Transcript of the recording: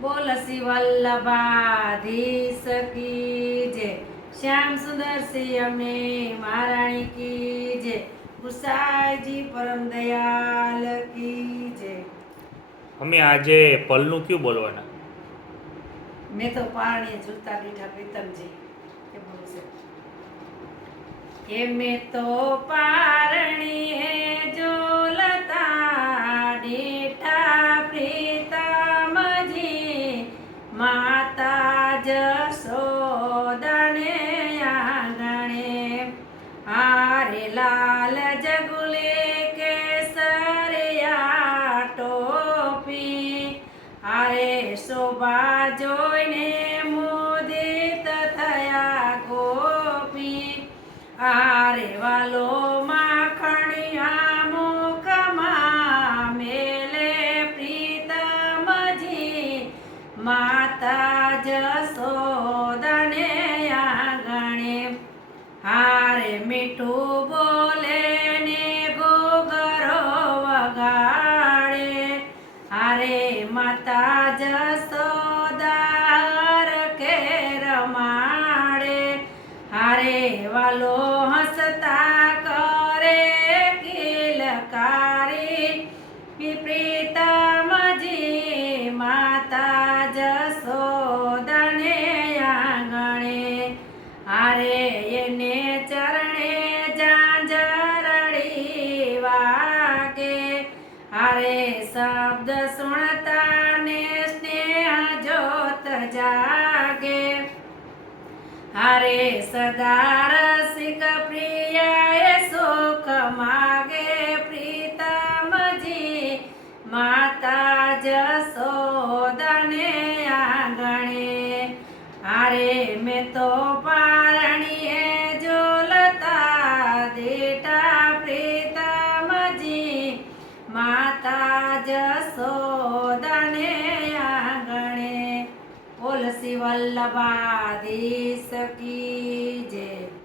બોલ શ્રી વલ્લભાધીશ કી જય? શ્યામ સુંદર શ્રી અમને મહારાણી કી જય? ગુસાઈજી પરમ દયાલ કી જય? અમે આજે પલનું કયું બોલવાના? મેં તો પાણી જૂતા દીઠા પ્રીતમજી કે બોલું છે. કે મેં તો પારણી હે માતા જશોદને આંગણે. હારે લાલ જગુલે કેસરિયા ટોપી હારે શોભા જોઈને મોદિત થયા ગોપી. આરે વાલો માતા જસોદને આંગણે, હારે મીઠું બોલે ને ગોગરો વગાડે. હારે માતા જસોદાર કે રમાડે. હારે વાલો હસતા કરે, કિલકારી હારે એને ચરણે જાંજરડી વાગે. હારે શબ્દ સુણતા ને સ્નેહ જોત જાગે. હારે સદા રસિક પ્રિયાએ સુખ માગે. પ્રીતમજી માતા માતા જસોદને આંગણે શ્રી વલ્લભાધીશ કી જય.